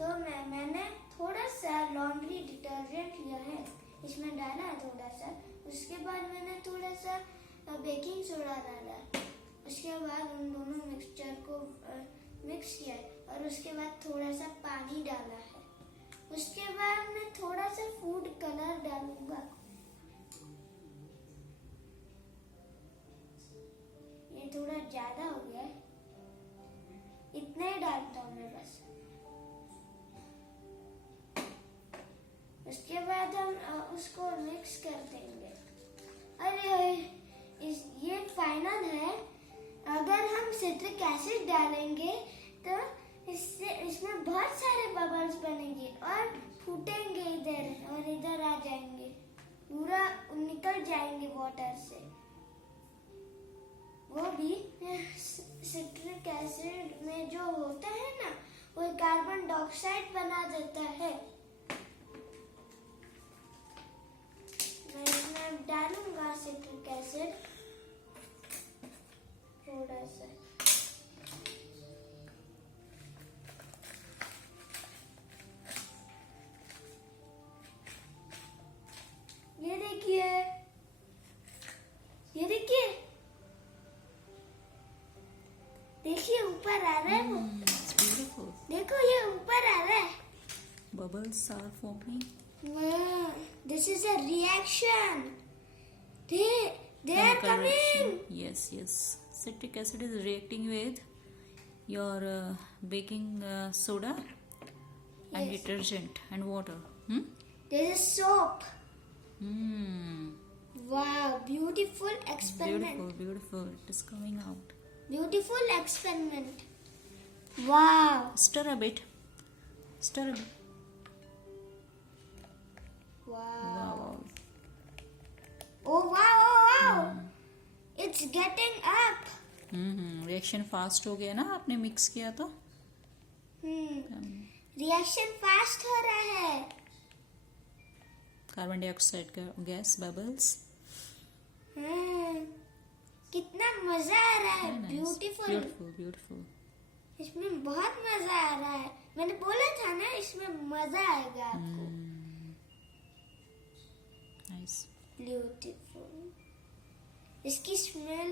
तो मैंने थोड़ा सा लॉन्ड्री डिटर्जेंट लिया है, इसमें डाला है थोड़ा सा। उसके बाद मैंने थोड़ा सा बेकिंग सोडा डाला, उसके बाद उन दोनों मिक्सचर को मिक्स किया है और उसके बाद थोड़ा सा पानी डाला है। उसके बाद मैं थोड़ा सा फूड कलर डालूंगा। ये थोड़ा ज्यादा हो गया है, इतना ही डालता हूँ मैं बस। उसके बाद हम उसको मिक्स कर देंगे। अरे ये फाइनल है। अगर हम सिट्रिक एसिड डालेंगे तो इसमें बहुत सारे बबल्स बनेंगे और फूटेंगे इधर और इधर आ जाएंगे, पूरा निकल जाएंगे वाटर से। वो भी सिट्रिक एसिड में जो होता है ना, वो कार्बन डाइऑक्साइड बना देता है। मैं इसमें डालूंगा सिट्रिक एसिड थोड़ा सा। ये देखिए, ये देखिए, देखिए ऊपर आ रहा है वो। देखो ये ऊपर आ रहा है। Bubbles are forming. This is a reaction. They are coming. Yes. Citric acid is reacting with your baking soda and detergent and water. There is soap. Hmm. Wow, beautiful experiment. Beautiful. It is coming out. Beautiful experiment. Wow. Stir a bit. Wow. Oh wow. It's getting up. Reaction fast हो गया ना, आपने mix किया तो। Reaction fast हो रहा है। Carbon dioxide का गैस बबल्स। कितना मजा आ रहा है। ब्यूटीफुल। इसमें बहुत मजा आ रहा है। मैंने बोला था ना, इसमें मजा आएगा आपको। नाइस। ब्यूटीफुल। इसकी स्मेल